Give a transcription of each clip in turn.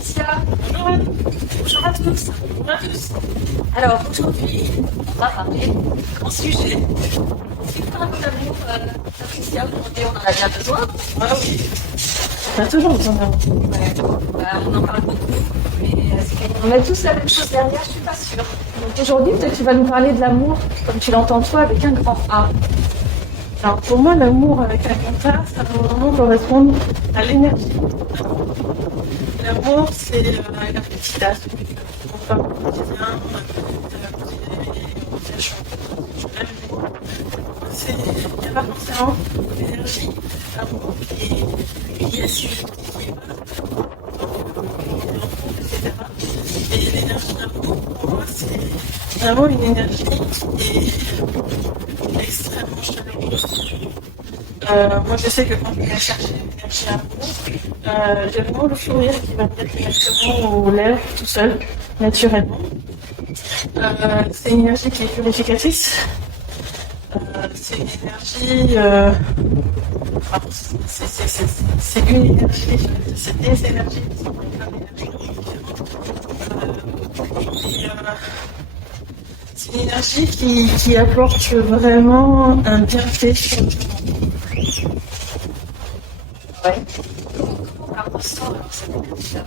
Laetitia. Bonjour à tous. Bonjour à tous. Alors aujourd'hui, on va parler d'un grand sujet. C'est un peu d'amour, Laetitia, aujourd'hui on en a bien besoin. Ah oui, on a toujours besoin d'amour. On en parle beaucoup, mais est-ce qu'on met tous la même chose derrière? Je suis pas sûre. Donc aujourd'hui, peut-être tu vas nous parler de l'amour, comme tu l'entends toi, avec un grand A. Alors pour moi, l'amour avec un grand A, ça va vraiment correspondre à l'énergie. L'amour, c'est la félicitation. On parle au quotidien, il n'y a pas forcément d'énergie, l'amour qui est suivi, qui est pas, etc. Et l'énergie d'amour, pour moi, c'est vraiment une énergie qui est extrêmement chaleureuse. Moi, je sais que quand je vais chercher l'énergie d'amour, j'ai vraiment le sourire qui va venir directement aux lèvres, tout seul, naturellement. C'est une énergie qui est purificatrice. C'est une énergie. C'est une énergie, c'est des énergies qui sont plein d'énergies différentes. C'est une énergie qui apporte vraiment un bienfait sur le monde. Ouais. Comment on ressent alors cette énergie-là?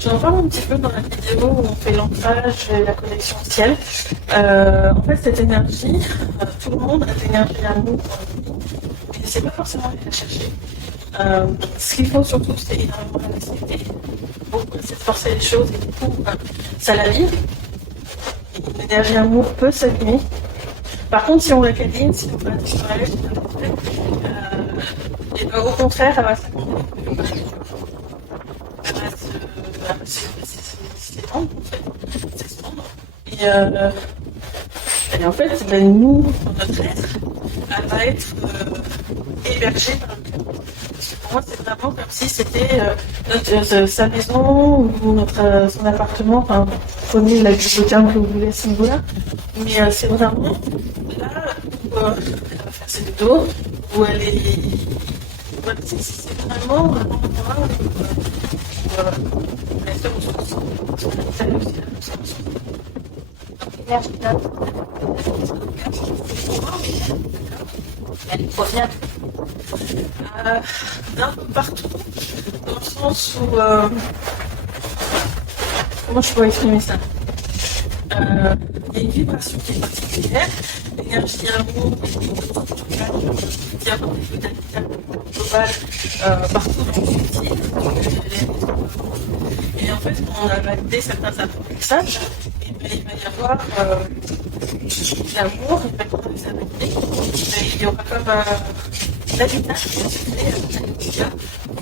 J'en parle un petit peu dans la vidéo où on fait l'ancrage et la connexion au ciel. En fait, cette énergie, tout le monde a de l'énergie d'amour en lui, mais ne sait pas forcément aller la chercher. Ce qu'il faut surtout, c'est énormément la respecter. Beaucoup essayer de forcer les choses et du coup, ça l'abîme. L'énergie d'amour peut s'abîmer. Par contre, si on la câline, si on la distraire, et au contraire, elle va s'accompagner. S'étendre en fait, s'expandre. Et en fait, nous, notre être, elle va être hébergée par le cœur. Pour moi, c'est vraiment comme si c'était sa maison ou son appartement. Enfin, prenez le terme que vous voulez à ce niveau-là. Mais c'est vraiment là où elle va faire ses dos, où elle est. Ouais, c'est vraiment un endroit où elle se ressource. L'énergie d'amour, elle provient d'un peu partout, dans le sens où. Comment je pourrais exprimer ça? Il y a une vibration qui est particulière, l'énergie d'amour, diamant, global, partout dans le style. Et en fait, quand on a validé certains apprentissages, il va y avoir l'amour, il va y avoir les amitiés, il y aura comme l'habitat qui va se créer pour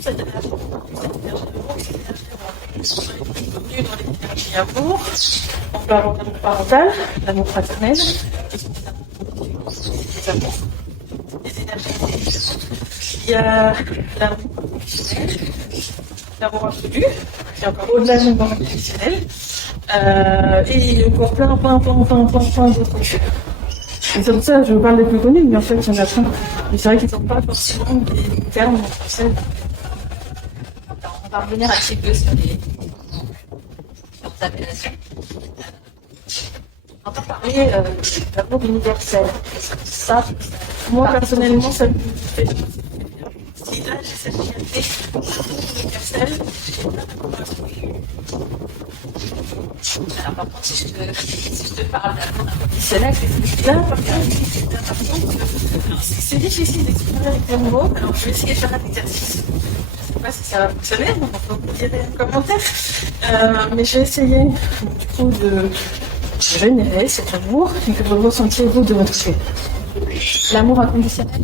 cette énergie d'amour, cette énergie d'amour, cette énergie d'amour. On est dans l'énergie d'amour, on peut avoir l'amour parental, l'amour fraternel, des amours, des énergies différentes. Il y a l'amour conditionnel, l'amour absolu, qui est encore au-delà de l'amour conditionnel, et il y a encore plein d'autres choses. Et comme ça, je parle des plus connus, mais en fait, il y en a plein. Mais c'est vrai qu'ils n'ont pas forcément des termes en français. On va revenir un petit peu sur les appellations. On entend parler d'amour universel. Ça, Moi, personnellement, ça me fait. Si là, j'ai cette fierté universelle, j'ai pas de. alors par contre, si je te parle d'amour inconditionnel, Là, par contre, c'est difficile d'exprimer avec des mots. Alors, je vais essayer de faire un exercice. Je ne sais pas si ça va fonctionner, donc on peut dire en commentaire. Mais j'ai essayé, du coup, de générer cet amour et que vous le ressentiez, vous, de votre côté. l'amour inconditionnel.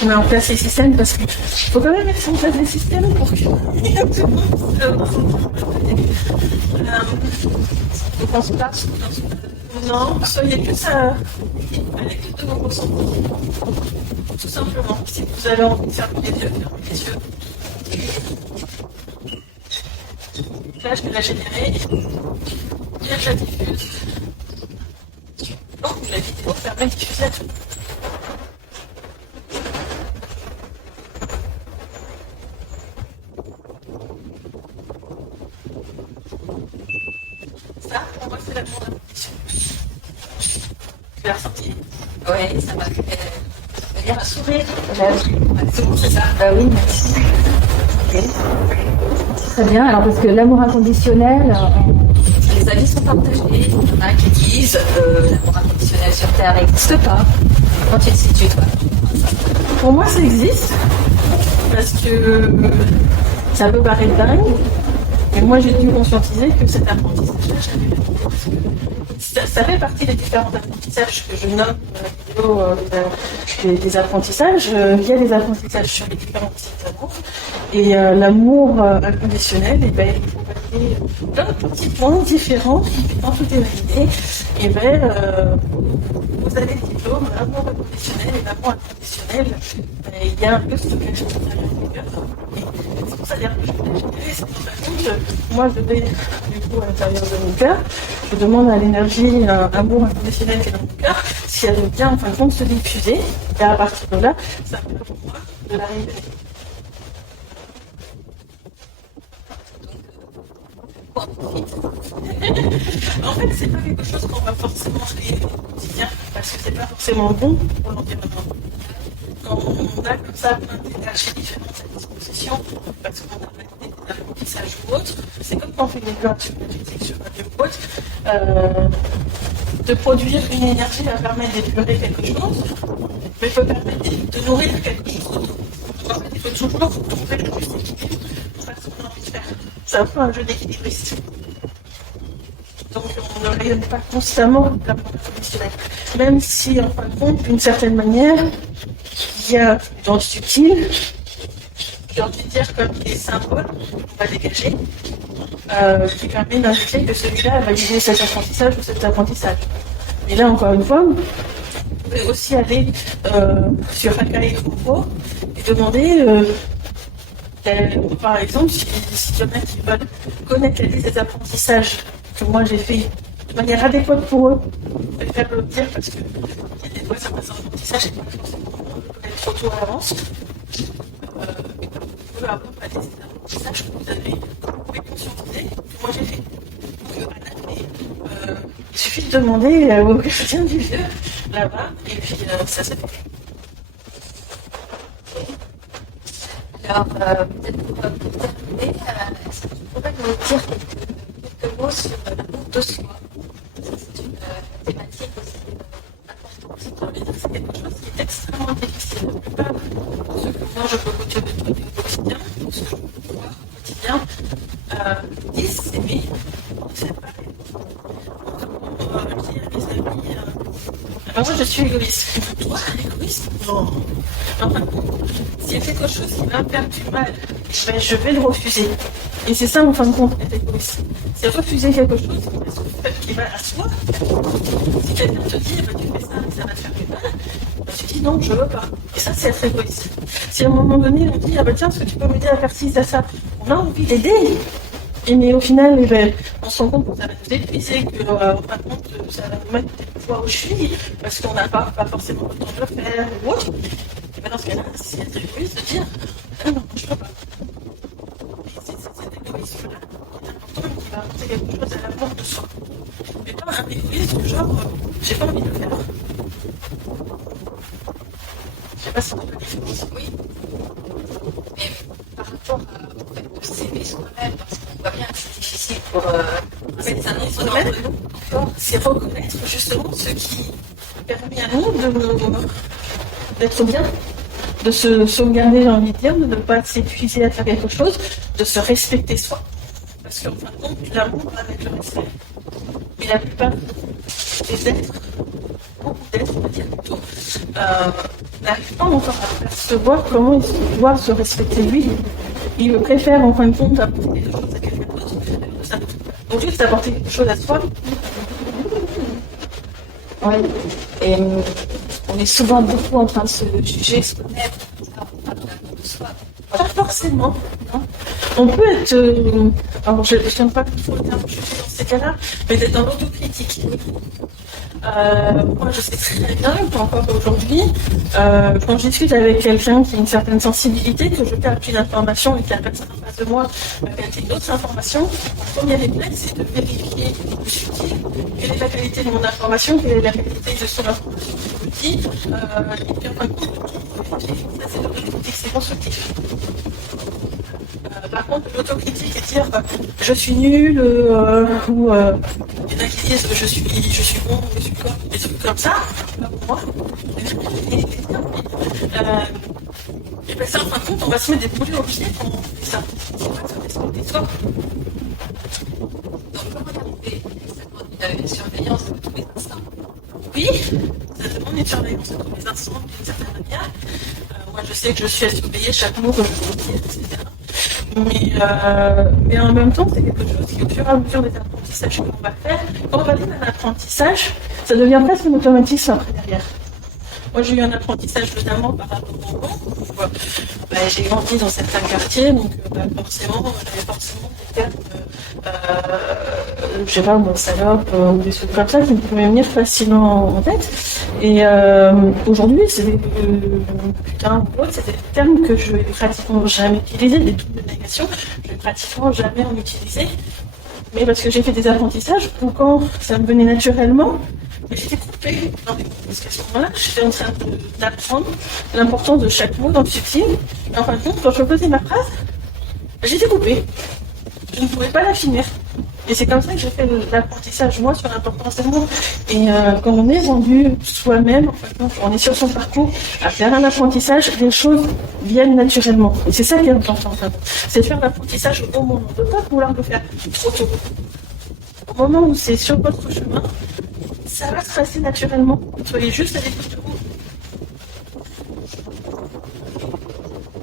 Je mets en place les systèmes parce qu'il faut quand même mettre en place des systèmes pour que tout le monde Je pense pas. Non, soyez plus à l'écoute de vos ressentis. Tout simplement. Si vous avez envie de fermer les yeux, fermez les yeux. Là, je vais la générer. Et je la diffuse. Donc, la vidéo permet de diffuser à tout le monde. c'est l'amour inconditionnel. Tu l'as ressenti? Oui, ça m'a fait venir un sourire. C'est bon, c'est ça. Oui, merci. Okay. Très bien, alors parce que l'amour inconditionnel, les avis sont partagés. Il y en a qui disent l'amour inconditionnel sur Terre n'existe pas. Comment tu te situes, toi? Pour moi, ça existe. Parce que ça peut paraître dingue. Mais moi, j'ai dû conscientiser que cet apprentissage-là, ça fait partie des différents apprentissages que je nomme dans la vidéo des apprentissages. Il y a des apprentissages sur les différents types d'amour. Et l'amour inconditionnel, il faut passer plein de petits points différents. Quand tout est validé, vous avez le diplôme, l'amour inconditionnel et l'amour inconditionnel. Il y a un peu ce stockage à l'intérieur du cœur. C'est pour ça d'ailleurs que je voulais générer cette compte. Moi, je vais du coup à l'intérieur de mon cœur. Je demande à l'énergie amour inconditionnel qui est dans mon cœur si elle veut bien en fin de compte se diffuser. Et à partir de là, ça peut pour moi de la révéler. En fait, c'est pas quelque chose qu'on va forcément révéler au quotidien parce que c'est pas forcément bon pour l'environnement. Quand on a comme ça plein d'énergie différente à disposition, parce qu'on a validé des apprentissages ou autres, c'est comme quand on fait des plantes énergétiques sur un lieu ou autre, de produire une énergie va permettre d'épurer quelque chose, mais peut permettre de nourrir quelque chose d'autre. Donc en fait, il faut toujours trouver le juste équilibre pour faire ce qu'on a envie de faire. C'est un peu un jeu d'équilibriste. Donc on ne rayonne pas constamment l'amour inconditionnel. Même si, en fin de compte, d'une certaine manière, il y a dans le subtil, j'ai envie de dire comme des symboles qu'on va dégager, qui permet d'indiquer que celui-là va utiliser cet apprentissage ou cet apprentissage. Et là, encore une fois, vous pouvez aussi aller sur Akai Troupeau et demander, par exemple, si il y en a qui veulent connaître la liste des apprentissages que moi j'ai fait de manière adéquate pour eux, je vais faire le dire parce que il y a des fois certains apprentissages et pas forcément connaître trop tôt à l'avance. Vous pouvez avoir la liste des apprentissages que vous avez conscientisé que moi j'ai fait. Donc, il suffit de demander au gardien du lieu là-bas et puis ça se fait. Alors, peut-être pour terminer, est-ce que tu pourrais nous dire quelques mots sur l'amour de soi? C'est une thématique aussi importante. C'est quelque chose qui est extrêmement difficile. La plupart de ceux que moi je peux côtoyer au quotidien, ou ce que je peux voir au quotidien, disent s'aimer, c'est pareil. Comment dire à mes amis, moi je suis égoïste. Toi, égoïste? Non. Enfin, s'il y a quelque chose qui va me faire du mal, je vais le refuser. Et c'est ça, en fin de compte, être égoïste. C'est refuser quelque chose qui va à soi. Si quelqu'un te dit, tu fais ça, ça va te faire du mal, tu dis non, je veux pas. Et ça, c'est être égoïste. Si à un moment donné, on dit, tiens, est-ce que tu peux m'aider à faire ci, ça, on a envie d'aider. Et mais au final, on se rend compte que ça va nous épuiser, que en fin de compte, ça va nous mettre des fois aux chevilles, parce qu'on n'a pas forcément le temps de le faire ou autre. Et bien dans ce cas-là, c'est être égoïste de dire ah non, je ne peux pas. Et c'est cet égoïsme-là qui est important et qui va apporter quelque chose à l'amour de soi. Mais pas un égoïsme du genre j'ai pas envie de le faire. Je sais pas si on peut le différencier. Oui. Mais par rapport au fait de s'aimer soi-même, parce qu'on voit bien que c'est difficile pour certains d'entre nous, c'est reconnaître justement ce qui permet à nous d'être bien, de se sauvegarder, j'ai envie de dire, de ne pas s'épuiser à faire quelque chose, de se respecter soi. Parce qu'en fin de compte, l'amour va avec le respect. Mais la plupart des êtres, beaucoup d'êtres, on va dire plutôt, n'arrivent pas encore à percevoir comment ils doivent se respecter lui. Ils préfèrent en fin de compte apporter quelque chose à quelqu'un d'autre. Au lieu d'apporter quelque chose à soi. oui, et on est souvent beaucoup en train de se juger soi-même, de soi. Pas forcément, non. On peut être, alors je n'aime pas trop le terme juger dans ces cas-là, mais d'être dans l'autocritique. Moi, je sais très bien qu'encore aujourd'hui, quand je discute avec quelqu'un qui a une certaine sensibilité, que je capte une information et que la personne en face de moi va capter une autre information, mon premier réflexe, c'est de vérifier le subtil, quelle est la qualité de mon information, quelle est la qualité de son information que je dis, et puis en fin de compte, ça c'est l'autocritique, c'est constructif. Par contre, l'autocritique et dire je suis nul ou il y en a qui disent je suis bon, je suis con, des trucs comme ça, pas pour moi. Et ben ça, en fin de compte, on va se mettre des boulets au pied quand on fait ça. C'est pas ça, c'est des soi. Donc, comment arriver à une surveillance de tous les instants? Oui, ça demande une surveillance de tous les instants d'une certaine manière. Moi, je sais que je suis à surveiller chaque mot que je dis, etc. Mais en même temps, c'est quelque chose qui, au fur et à mesure des apprentissages qu'on va faire, quand on valide un apprentissage, ça devient presque un automatisme après derrière. Moi, j'ai eu un apprentissage notamment par rapport au banc. J'ai grandi dans certains quartiers, donc forcément, j'avais forcément des termes, je sais pas, mon salope, ou des trucs comme ça qui me pouvaient venir facilement en tête. Et aujourd'hui, c'est des putain ou autre, c'est des termes que je vais pratiquement jamais utiliser, des doubles négations, je vais pratiquement jamais en utiliser. Mais parce que j'ai fait des apprentissages, où quand ça me venait naturellement, j'étais coupée dans les mots. Parce qu'à ce moment-là, j'étais en train d'apprendre l'importance de chaque mot dans le subtil. Et en fin de compte, quand je faisais ma phrase, j'étais coupée. Je ne pouvais pas la finir. Et c'est comme ça que j'ai fait l'apprentissage, moi, sur l'importance des mots. Et quand on est rendu soi-même, en fin de compte, on est sur son parcours à faire un apprentissage, les choses viennent naturellement. Et c'est ça qui est important, en fait. C'est de faire l'apprentissage au bon moment, de ne pas vouloir le faire trop tôt. Au moment où c'est sur votre chemin, ça va se passer naturellement. Soyez juste à l'écoute de vous.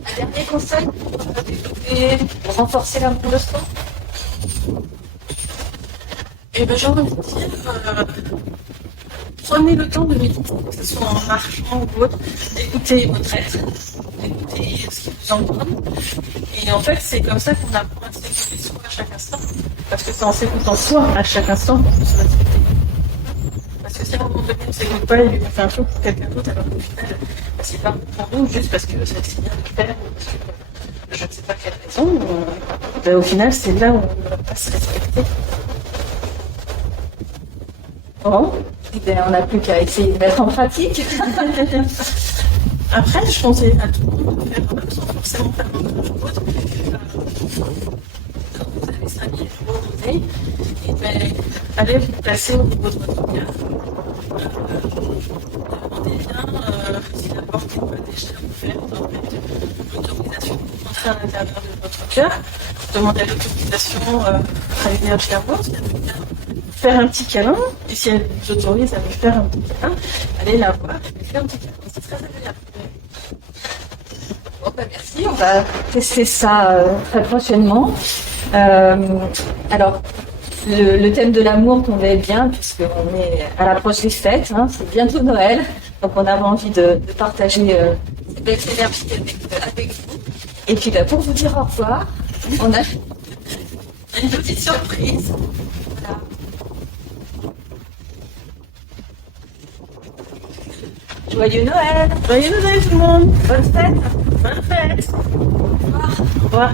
Un dernier conseil pour développer, pour renforcer l'amour de soi? Et ben j'ai envie de dire, prenez le temps de méditer, que ce soit en marchant ou autre, écoutez votre être, écoutez ce qui vous entoure. Et en fait, c'est comme ça qu'on apprend à s'écouter soi à chaque instant. Parce que c'est en s'écoutant soi à chaque instant qu'on peut se respecter. Parce que si à un moment donné on ne s'écoute pas et qu'on fait un truc pour quelqu'un d'autre, alors qu'au final, c'est pas pour nous, juste parce que c'est si bien de le faire, ou parce que je ne sais pas quelle raison, au final, c'est là où on ne va pas se respecter. Bon, eh bien, on n'a plus qu'à essayer de mettre en pratique. Après, je conseille à tout le monde de faire sans forcément faire quelque chose. Quand vous avez 5 000 jours de veille, et ben, allez vous placer au niveau de votre cœur. Demandez bien si la porte n'est pas déjà ouverte, en fait, l'autorisation de rentrer à l'intérieur de votre cœur. Demandez l'autorisation à l'énergie amoureuse, faire un petit câlin, et si elle vous autorise à lui faire un petit câlin, allez la voir et lui faire un petit câlin. C'est très agréable. Bon, ben merci. On va tester ça très prochainement. Alors, le thème de l'amour tombait bien puisqu'on est à l'approche des fêtes, hein, c'est bientôt Noël, donc on avait envie de partager cette belle énergie avec vous. Et puis pour vous dire au revoir, on a Une petite surprise. Voilà. joyeux Noël, Joyeux Noël tout le monde. bonne fête. Bonne fête. Au revoir. Au revoir.